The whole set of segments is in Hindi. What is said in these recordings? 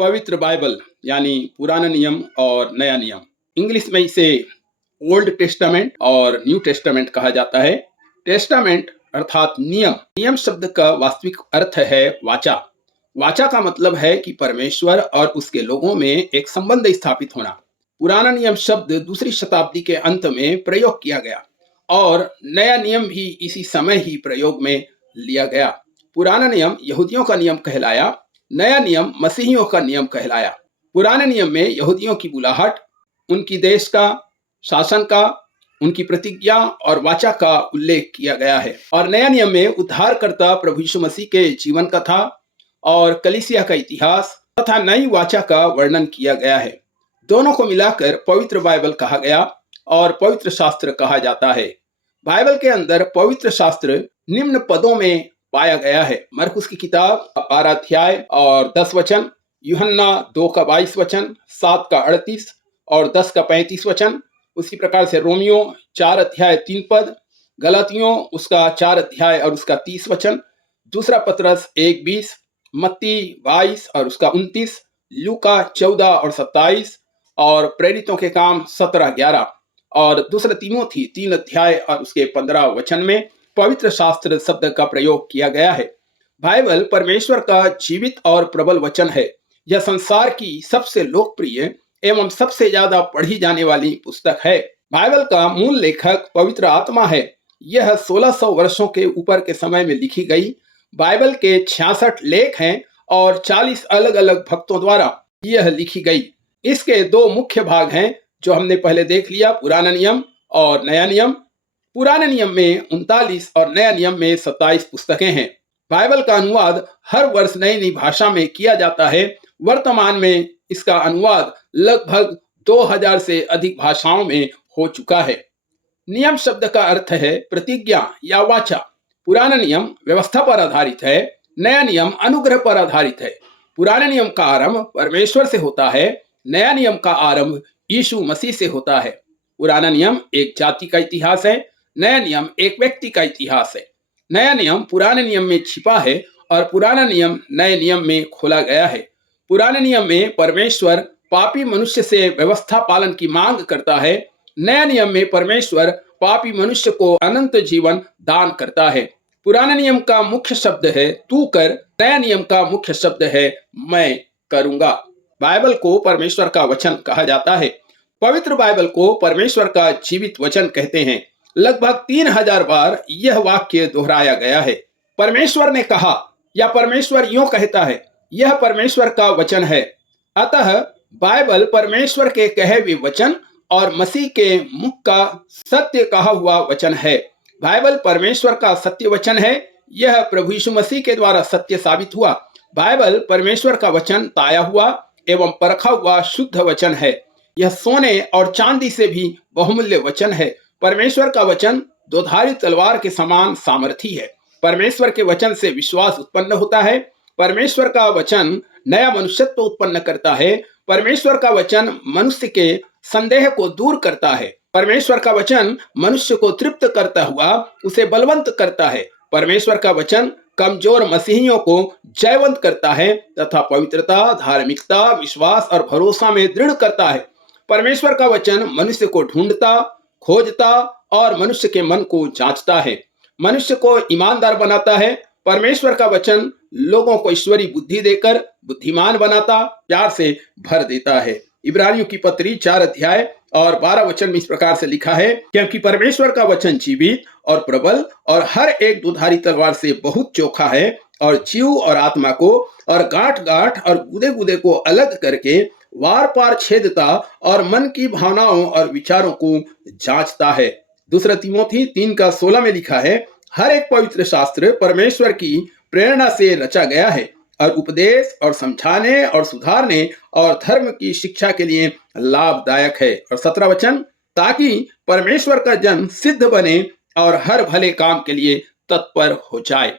पवित्र बाइबल यानी पुराना नियम और नया नियम। इंग्लिश में इसे ओल्ड टेस्टामेंट और न्यू टेस्टामेंट कहा जाता है। टेस्टामेंट अर्थात नियम। नियम शब्द का वास्तविक अर्थ है वाचा। वाचा का मतलब है कि परमेश्वर और उसके लोगों में एक संबंध स्थापित होना। पुराना नियम शब्द दूसरी शताब्दी के अंत में प्रयोग किया गया और नया नियम भी इसी समय ही प्रयोग में लिया गया। पुराना नियम यहूदियों का नियम कहलाया, नया नियम मसीहियों का नियम कहलाया। पुराने नियम में यहूदियों की बुलाहट, उनकी देश का, शासन का, उनकी प्रतिज्ञा और वाचा का उल्लेख किया गया है और नया नियम में उद्धारकर्ता प्रभु यीशु मसीह के जीवन कथा और कलीसिया का इतिहास तथा नई वाचा का वर्णन किया गया है। दोनों को मिलाकर पवित्र बाइबल कहा गया और पवित्र शास्त्र कहा जाता है। बाइबल के अंदर पवित्र शास्त्र निम्न पदों में पाया गया है। मरकुस की किताब 12 अध्याय और 10 वचन, यूहन्ना 2 का 22 वचन, 7 का 38 और 10 का 35 वचन। उसी प्रकार से रोमियो 4 अध्याय 3 पद, गलातियों उसका 4 अध्याय और उसका 30 वचन, दूसरा पतरस 1:20, मत्ती 22 और उसका 29, लूका 14 और 27 और प्रेरितों के काम 17:11 और दूसरा तीमोथी 3 अध्याय और उसके 15 वचन में पवित्र शास्त्र शब्द का प्रयोग किया गया है। बाइबल परमेश्वर का जीवित और प्रबल वचन है। यह संसार की सबसे लोकप्रिय एवं सबसे ज्यादा पढ़ी जाने वाली पुस्तक है। बाइबल का मूल लेखक पवित्र आत्मा है। यह 1600 वर्षों के ऊपर के समय में लिखी गई। बाइबल के 66 लेख हैं और 40 अलग अलग भक्तों द्वारा यह लिखी गई। इसके दो मुख्य भाग हैं जो हमने पहले देख लिया, पुराना नियम और नया नियम। पुराने नियम में 39 और नया नियम में 27 पुस्तकें हैं। बाइबल का अनुवाद हर वर्ष नई नई भाषा में किया जाता है। वर्तमान में इसका अनुवाद लगभग 2000 से अधिक भाषाओं में हो चुका है। नियम शब्द का अर्थ है प्रतिज्ञा या वाचा। पुराना नियम व्यवस्था पर आधारित है, नया नियम अनुग्रह पर आधारित है। पुराने नियम का आरंभ परमेश्वर से होता है, नया नियम का आरंभ यीशु मसीह से होता है। पुराना नियम एक जाति का इतिहास है, नया नियम एक व्यक्ति का इतिहास है। नया नियम पुराने नियम में छिपा है और पुराना नियम नए नियम में खोला गया है। पुराने नियम में परमेश्वर पापी मनुष्य से व्यवस्था पालन की मांग करता है। नया नियम में परमेश्वर पापी मनुष्य को अनंत जीवन दान करता है। पुराने नियम का मुख्य शब्द है तू कर, नया नियम का मुख्य शब्द है मैं करूंगा। बाइबल को परमेश्वर का वचन कहा जाता है। पवित्र बाइबल को परमेश्वर का जीवित वचन कहते हैं। लगभग 3000 बार यह वाक्य दोहराया गया है। परमेश्वर ने कहा या परमेश्वर यूं कहता है, यह परमेश्वर का वचन है। अतः बाइबल परमेश्वर के कहे हुए वचन और मसीह के मुख का सत्य कहा हुआ वचन है। बाइबल परमेश्वर का सत्य वचन है। यह प्रभु यीशु मसीह के द्वारा सत्य साबित हुआ। बाइबल परमेश्वर का वचन ताया हुआ एवं परखा हुआ शुद्ध वचन है। यह सोने और चांदी से भी बहुमूल्य वचन है। परमेश्वर का वचन दोधारी तलवार के समान सामर्थी है। परमेश्वर के वचन से विश्वास उत्पन्न होता है। परमेश्वर का वचन नया मनुष्यत्व उत्पन्न करता है। परमेश्वर का वचन मनुष्य के संदेह को दूर करता है। परमेश्वर का वचन मनुष्य को तृप्त करता हुआ उसे बलवंत करता है। परमेश्वर का वचन कमजोर मसीहियों को जयवंत करता है तथा पवित्रता, धार्मिकता, विश्वास और भरोसा में दृढ़ करता है। परमेश्वर का वचन मनुष्य को ढूंढता, खोजता और मनुष्य के मन को जांचता है। मनुष्य को ईमानदार बनाता है। परमेश्वर का वचन लोगों को ईश्वरीय बुद्धि देकर बुद्धिमान बनाता, प्यार से भर देता है। इब्रानियों की पत्री 4 अध्याय और 12 वचन में इस प्रकार से लिखा है, क्योंकि परमेश्वर का वचन जीवित और प्रबल और हर एक दुधारी तलवार से बहुत चोखा है और जीव और आत्मा को और गांठ गांठ और गुदे गुदे को अलग करके वार पार छेदता और मन की भावनाओं और विचारों को जांचता है। दूसरा तीमोथी 3 का 16 में लिखा है, हर एक पवित्र शास्त्र परमेश्वर की प्रेरणा से रचा गया है और उपदेश और समझाने और सुधारने और धर्म की शिक्षा के लिए लाभदायक है। और 17 वचन, ताकि परमेश्वर का जन सिद्ध बने और हर भले काम के लिए तत्पर हो जाए।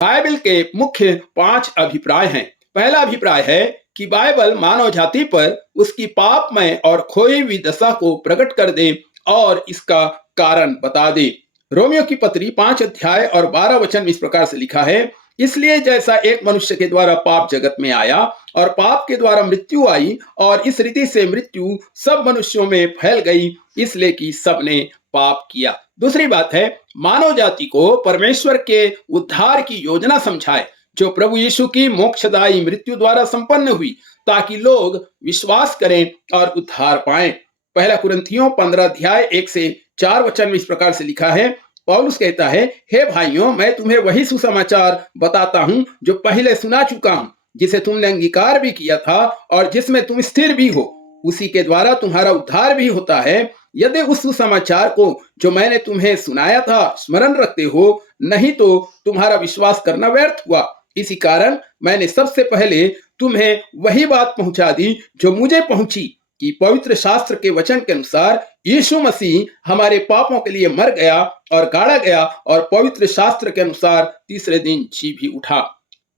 बाइबल के मुख्य 5 अभिप्राय हैं। पहला अभिप्राय है कि बाइबल मानव जाति पर उसकी पापमय और खोई हुई दशा को प्रकट कर दे और इसका कारण बता दे। रोमियो की पत्री 5 अध्याय और 12 वचन में इस प्रकार से लिखा है, इसलिए जैसा एक मनुष्य के द्वारा पाप जगत में आया और पाप के द्वारा मृत्यु आई और इस रीति से मृत्यु सब मनुष्यों में फैल गई, इसलिए कि सबने पाप किया। दूसरी बात है, मानव जाति को परमेश्वर के उद्धार की योजना समझाए जो प्रभु यीशु की मोक्षदायी मृत्यु द्वारा संपन्न हुई, ताकि लोग विश्वास करें और उद्धार पाएं। पहला कुरिन्थियों 15 अध्याय 1 से 4 वचन में इस प्रकार से लिखा है। पौलुस कहता है, हे भाइयों, मैं तुम्हें वही सुसमाचार बताता हूं जो पहले सुना चुका हूं, जिसे तुमने अंगीकार भी किया था और जिसमें तुम स्थिर भी हो। उसी के द्वारा तुम्हारा उद्धार भी होता है, यदि उस सुसमाचार को जो मैंने तुम्हें सुनाया था स्मरण रखते हो, नहीं तो तुम्हारा विश्वास करना व्यर्थ हुआ। इसी कारण मैंने सबसे पहले तुम्हें वही बात पहुंचा दी जो मुझे पहुंची, कि पवित्र शास्त्र के वचन के अनुसार यीशु मसीह हमारे पापों के लिए मर गया और गाड़ा गया और पवित्र शास्त्र के अनुसार तीसरे दिन जी भी उठा।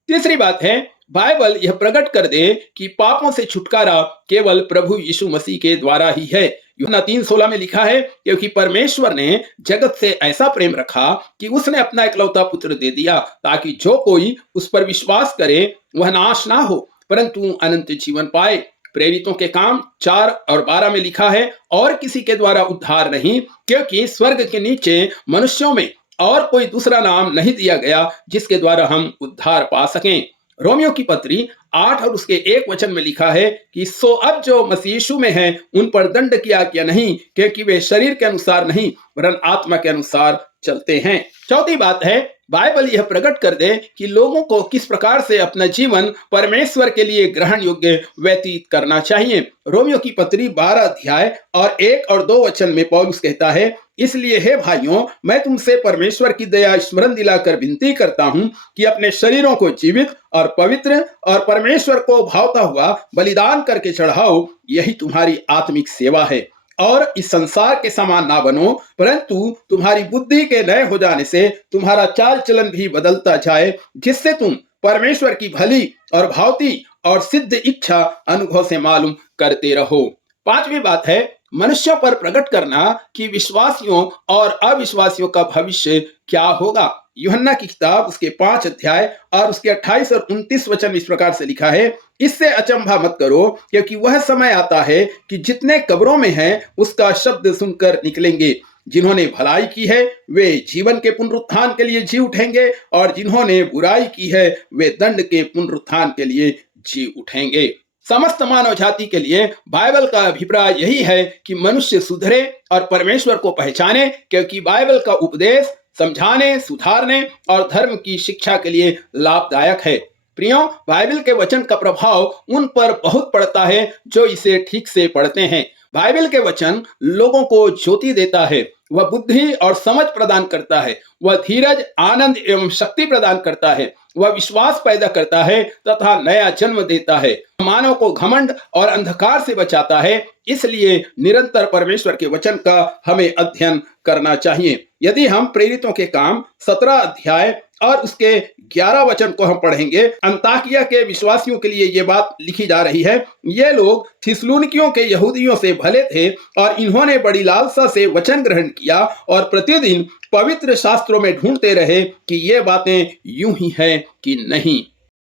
तीसरी बात है, बाइबल यह प्रकट कर दे कि पापों से छुटकारा केवल प्रभु यीशु मसीह के द्वारा ही है। यूहन्ना 3:16 में लिखा है, क्योंकि परमेश्वर ने जगत से ऐसा प्रेम रखा कि उसने अपना इकलौता पुत्र दे दिया, ताकि जो कोई उस पर विश्वास करे वह नाश ना हो परंतु अनंत जीवन पाए। प्रेरितों के काम 4 और 12 में लिखा है, और किसी के द्वारा उद्धार नहीं, क्योंकि स्वर्ग के नीचे मनुष्यों में और कोई दूसरा नाम नहीं दिया गया जिसके द्वारा हम उद्धार पा सकें। रोमियो की पत्री 8 और उसके 1 वचन में लिखा है कि सो अब जो मसीह यीशु में है उन पर दंड की आज्ञा नहीं, क्योंकि वे शरीर के अनुसार नहीं वरन आत्मा के अनुसार चलते हैं। चौथी बात है, बाइबल यह प्रकट कर दे कि लोगों को किस प्रकार से अपना जीवन परमेश्वर के लिए ग्रहण योग्य व्यतीत करना चाहिए। रोमियो की पत्री 12 अध्याय और 1 और 2 वचन में पौलुस कहता है, इसलिए हे भाइयों, मैं तुमसे परमेश्वर की दया स्मरण दिलाकर विनती करता हूं कि अपने शरीरों को जीवित और पवित्र और परमेश्वर को भावता हुआ बलिदान करके चढ़ाओ, यही तुम्हारी आत्मिक सेवा है। और इस संसार के समान ना बनो, परंतु तुम्हारी बुद्धि के नए हो जाने से तुम्हारा चाल चलन भी बदलता जाए, जिससे तुम परमेश्वर की भली और भावती और सिद्ध इच्छा अनुभव से मालूम करते रहो। पांचवी बात है, मनुष्यों पर प्रकट करना कि विश्वासियों और अविश्वासियों का भविष्य क्या होगा। यूहन्ना की किताब उसके 5 अध्याय और उसके 28 और 29 वचन इस प्रकार से लिखा है, इससे अचंभा मत करो, क्योंकि वह समय आता है कि जितने कब्रों में हैं उसका शब्द सुनकर निकलेंगे। जिन्होंने भलाई की है वे जीवन के पुनरुत्थान के लिए जी उठेंगे, और जिन्होंने बुराई की है वे दंड के पुनरुत्थान के लिए जी उठेंगे। समस्त मानव जाति के लिए बाइबल का अभिप्राय यही है कि मनुष्य सुधरे और परमेश्वर को पहचाने, क्योंकि बाइबल का उपदेश समझाने, सुधारने और धर्म की शिक्षा के लिए लाभदायक है। प्रियों, बाइबल के वचन का प्रभाव उन पर बहुत पड़ता है जो इसे ठीक से पढ़ते हैं। बाइबल के वचन लोगों को ज्योति देता है, वह बुद्धि और समझ प्रदान करता है, वह धीरज, आनंद एवं शक्ति प्रदान करता है, वह विश्वास पैदा करता है तथा नया जन्म देता है, मानव को घमंड और अंधकार से बचाता है। इसलिए निरंतर परमेश्वर के वचन का हमें अध्ययन करना चाहिए। यदि हम प्रेरितों के काम 17 अध्याय और उसके 11 वचन को हम पढ़ेंगे, अंताकिया के विश्वासियों के लिए ये बात लिखी जा रही है, ये लोग थिस्सलुनीकियों के यहूदियों से भले थे और इन्होंने बड़ी लालसा से वचन ग्रहण किया और प्रतिदिन पवित्र शास्त्रों में ढूंढते रहे कि ये बातें यूं ही है कि नहीं।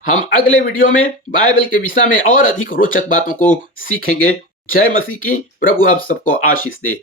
हम अगले वीडियो में बाइबल के विषय में और अधिक रोचक बातों को सीखेंगे। जय मसीह की। प्रभु आप सबको आशीष दे।